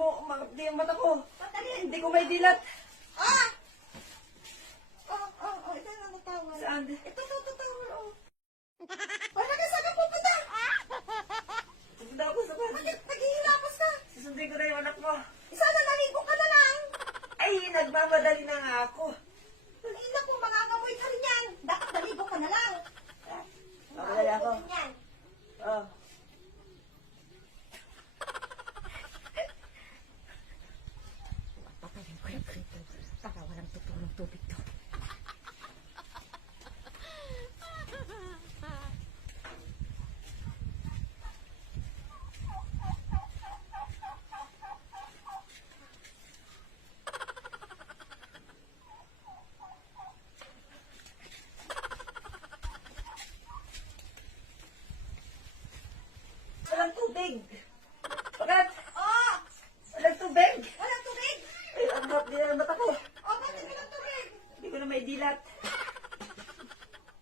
mo, makapdi ang mata ko. Patali. Hindi ko may dilat. Ah! Ito na natawal. Saan? Ito, tawal, oh. Wala ka saan ka pupunta? Pupunta ako sa bahay. Bakit naghihilapos ka? Susundin ko na yung anak mo. Isa na naligo ka na lang. Ay, nagmamadali na nga ako. Kanina po, mangangamoy ka rin yan. Dapat naligo ka na lang. Mamadali ako. Yan. Oh. Papalin ko yung krito para walang tutulong tubig to. Walang tubig. Bakit? Oh! Walang tubig. Walang tubig! Ay, ang hapdi ang mata ko. Oh, bakit walang tubig? Hindi ko na may dilat.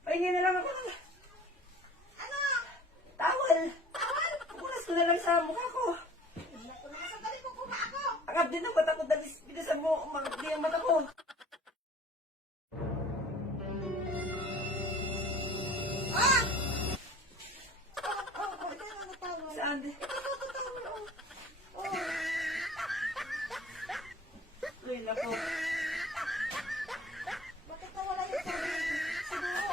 Pahingin na lang ako. Ano? Tawal. Tawal? Pupunas ko na lang sa mukha ko. Sandali po kuma ako. Ang hapdi ng mata ko. Dalis, bilisan mo. Makapdi ang mata ko. Ah! Ito na natawal. Saan? Ito, tawal, oh. Oh. Ay, nako. Bakit nawala yung tubig? Siguro,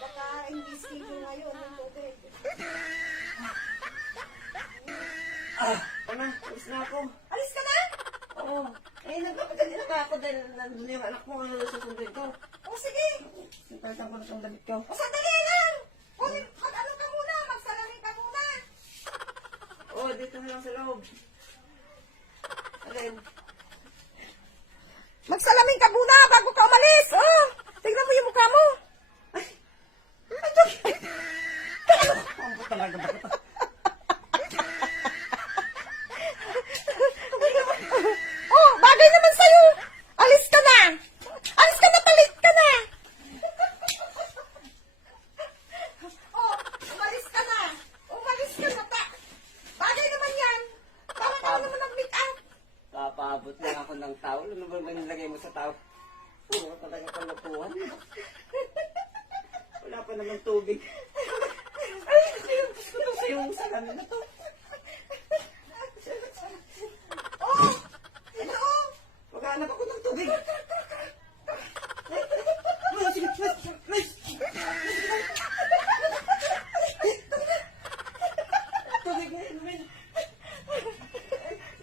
baka hindi schedule ngayon yung tubig. Ano? Alis na ako. Alis ka na? Oo. Eh, nagpapadali na nga ako dahil nandun yung anak mo. Ano susundin ko? O sige. Sintasan ko na itong damit ko. O sandali lang. Mag-ano ka muna, magsalamin ka muna. Oo, dito na lang sa loob. Alin? Magsalamin ka muna bago ka umalis. Oh, tignan mo yung mukha mo. Ang talaga ba ito? Oh, bagay naman sa'yo. Alis ka na. Alis ka na, palit ka na. Oh, umalis ka na. Umalis ka na. Bagay naman yan. Para ka naman nag-make up. Papaabot lang ako ng towel. Ano ba nilagay mo sa towel? Oo, talaga kalupuhan. Wala pa naman tubig. Ay, gusto ko sa yung salamin na to. Oh, ito oh. Maghanap ako ng tubig. Tubig na yun, men.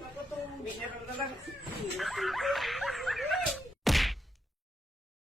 Ako itong mineral na lang.